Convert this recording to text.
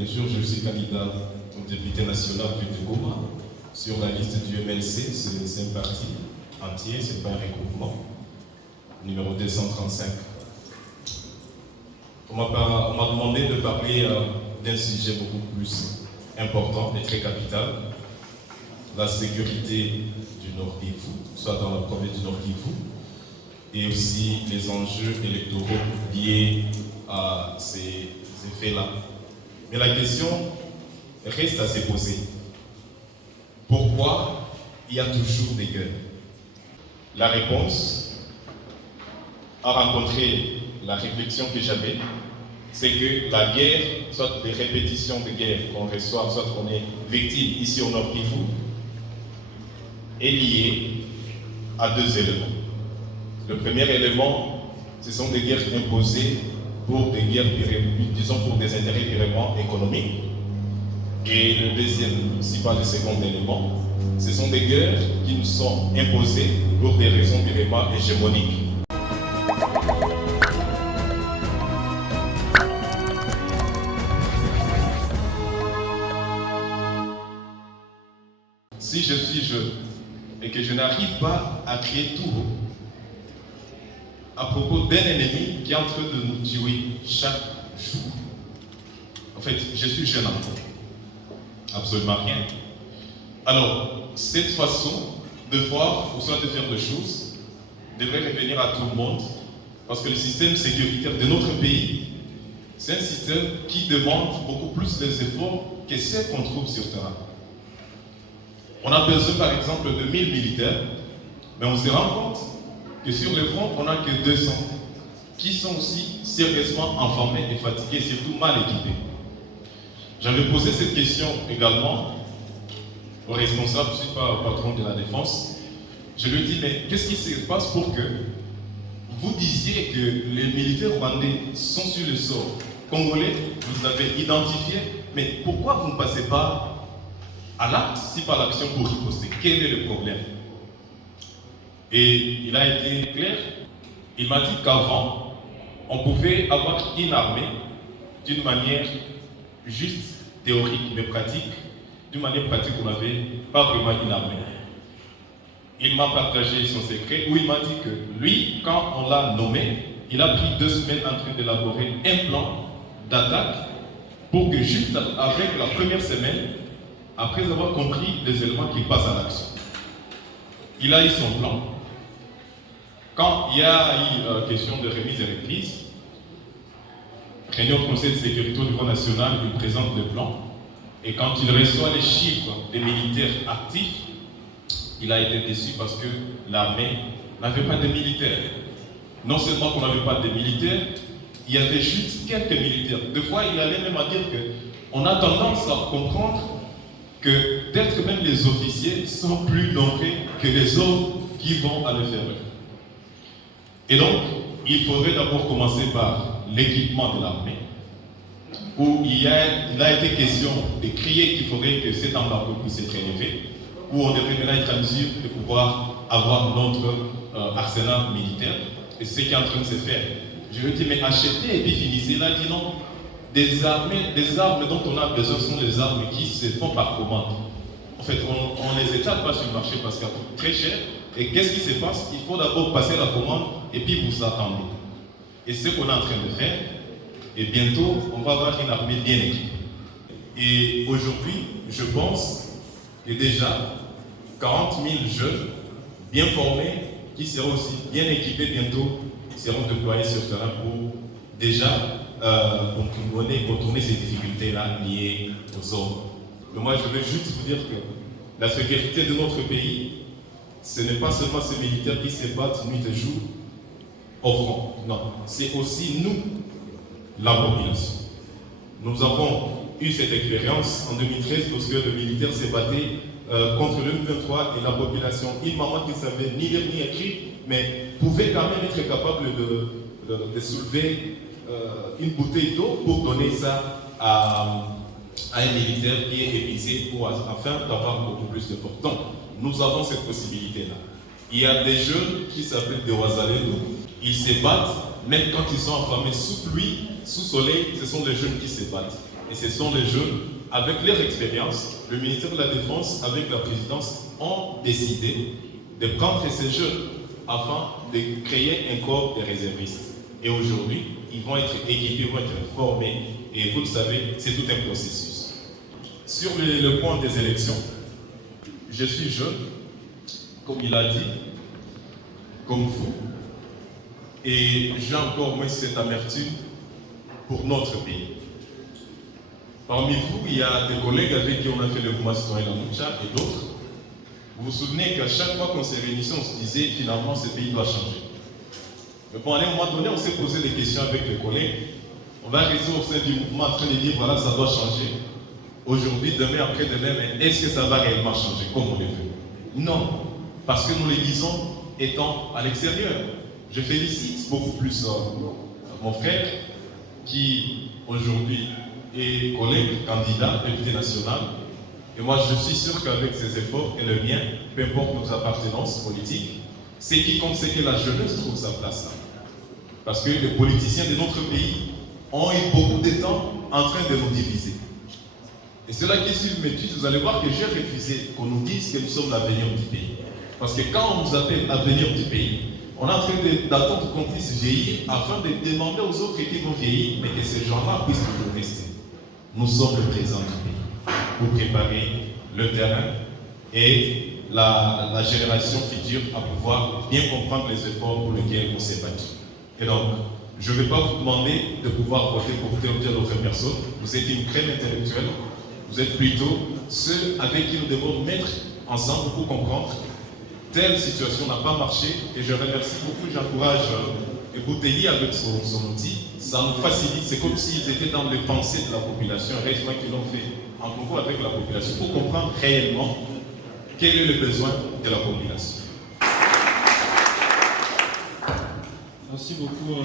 bien sûr, je suis candidat au député national de Goma sur la liste du MLC, c'est un parti entier, c'est pas un regroupement, numéro 235. On m'a demandé de parler d'un sujet beaucoup plus important et très capital, la sécurité du Nord Kivu, soit dans la province du Nord Kivu, et aussi les enjeux électoraux liés à ces effets-là. Mais la question reste à se poser. Pourquoi il y a toujours des guerres? La réponse a rencontré la réflexion que j'avais, c'est que la guerre, soit des répétitions de guerre qu'on reçoit, soit qu'on est victime ici au Nord Kivu, est liée à deux éléments. Le premier élément, ce sont des guerres imposées pour des guerres, disons pour des intérêts purement économiques. Et le deuxième, si pas le second élément, ce sont des guerres qui nous sont imposées pour des raisons purement hégémoniques. Si je suis jeune et que je n'arrive pas à crier tout haut à propos d'un ennemi qui est en train de nous tuer chaque jour, en fait, je suis jeune enfant. Absolument rien. Alors, cette façon de voir ou soit de faire des choses devrait revenir à tout le monde parce que le système sécuritaire de notre pays, c'est un système qui demande beaucoup plus des efforts que ceux qu'on trouve sur terrain. On a besoin par exemple de 1000 militaires, mais on se rend compte que sur le front, on n'a que 200 qui sont aussi sérieusement informés et fatigués, et surtout mal équipés. J'avais posé cette question également au responsable, je ne suis pas patron de la défense. Je lui ai dit, mais qu'est-ce qui se passe pour que vous disiez que les militaires rwandais sont sur le sol congolais, vous avez identifié, mais pourquoi vous ne passez pas à l'acte, si pas l'action pour riposter? Quel est le problème? Et il a été clair, il m'a dit qu'avant, on pouvait avoir une armée d'une manière juste théorique mais pratique. D'une manière pratique, on n'avait pas vraiment une armée. Il m'a partagé son secret où il m'a dit que lui, quand on l'a nommé, il a pris 2 semaines en train d'élaborer un plan d'attaque pour que juste avec la première semaine, après avoir compris les éléments qu'il passe à l'action. Il a eu son plan. Quand il y a eu question de remise et reprise, réunion du Conseil de sécurité au niveau national, il présente le plan. Et quand il reçoit les chiffres des militaires actifs, il a été déçu parce que l'armée n'avait pas de militaires. Non seulement qu'on n'avait pas de militaires, il y avait juste quelques militaires. Des fois, il allait même à dire qu'on a tendance à comprendre que peut-être même les officiers sont plus nombreux que les autres qui vont à le faire. Et donc, il faudrait d'abord commencer par l'équipement de l'armée, où il a été question de crier qu'il faudrait que cet embargo puisse être élevé, où on devrait maintenant être en mesure de pouvoir avoir notre arsenal militaire, et c'est ce qui est en train de se faire. Je lui ai dit, mais achetez et puis finissez. Il a dit non, des armes dont on a besoin sont des armes qui se font par commande. En fait, on les étale pas sur le marché parce qu'elles coûtent très cher. Et qu'est-ce qui se passe? Il faut d'abord passer la commande et puis vous attendez. Et c'est ce qu'on est en train de faire. Et bientôt, on va avoir une armée bien équipée. Et aujourd'hui, je pense que déjà, 40 000 jeunes bien formés, qui seront aussi bien équipés bientôt, seront déployés sur le terrain pour déjà contourner ces difficultés-là liées aux hommes. Mais moi, je veux juste vous dire que la sécurité de notre pays, ce n'est pas seulement ces militaires qui se battent nuit et jour au front. Non, c'est aussi nous, la population. Nous avons eu cette expérience en 2013 lorsque le militaire s'est battu contre le M23 et la population, une maman qui ne savait ni lire ni écrire, mais pouvait quand même être capable de soulever une bouteille d'eau pour donner ça à un militaire qui est épuisé afin d'avoir beaucoup plus de force. Donc, nous avons cette possibilité-là. Il y a des jeunes qui s'appellent des Wazalendo. Ils se battent, même quand ils sont enflammés sous pluie, sous soleil, ce sont des jeunes qui se battent. et ce sont les jeunes, avec leur expérience, le ministère de la Défense, avec la présidence, ont décidé de prendre ces jeunes afin de créer un corps de réservistes. Et aujourd'hui, ils vont être équipés, ils vont être formés, et vous le savez, c'est tout un processus. Sur le point des élections, je suis jeune, comme il a dit, comme vous, et j'ai encore moins cette amertume pour notre pays. Parmi vous, il y a des collègues avec qui on a fait le mouvement citoyen Lamoucha et d'autres. Vous vous souvenez qu'à chaque fois qu'on s'est réunis, on se disait finalement ce pays doit changer. Mais bon, à un moment donné, on s'est posé des questions avec les collègues. On va rester au sein du mouvement en train de dire voilà, ça doit changer. Aujourd'hui, demain, après-demain, mais est-ce que ça va réellement changer comme on le veut? Non, parce que nous le disons étant à l'extérieur. Je félicite beaucoup plus mon frère qui aujourd'hui est collègue, candidat, député national. Et moi, je suis sûr qu'avec ses efforts et le mien, peu importe nos appartenances politiques, ce qui compte, c'est que la jeunesse trouve sa place là. Parce que les politiciens de notre pays ont eu beaucoup de temps en train de nous diviser. Et ceux-là qui suivent mes tweets, vous allez voir que j'ai refusé qu'on nous dise que nous sommes l'avenir du pays. Parce que quand on nous appelle l'avenir du pays, on est en train d'attendre qu'on puisse vieillir afin de demander aux autres qui vont vieillir, mais que ces gens-là puissent toujours rester. Nous sommes le présent du pays pour préparer le terrain et la génération future à pouvoir bien comprendre les efforts pour lesquels on s'est battu. Et donc, je ne vais pas vous demander de pouvoir voter pour telle ou telle autre personne. Vous êtes une crème intellectuelle. Vous êtes plutôt ceux avec qui nous devons mettre ensemble pour comprendre telle situation n'a pas marché. Et je remercie beaucoup, j'encourage Bouteilly avec son outil. Ça nous facilite, c'est comme s'ils étaient dans les pensées de la population. Heureusement qu'ils l'ont fait en concours avec la population pour comprendre réellement quel est le besoin de la population. Merci beaucoup.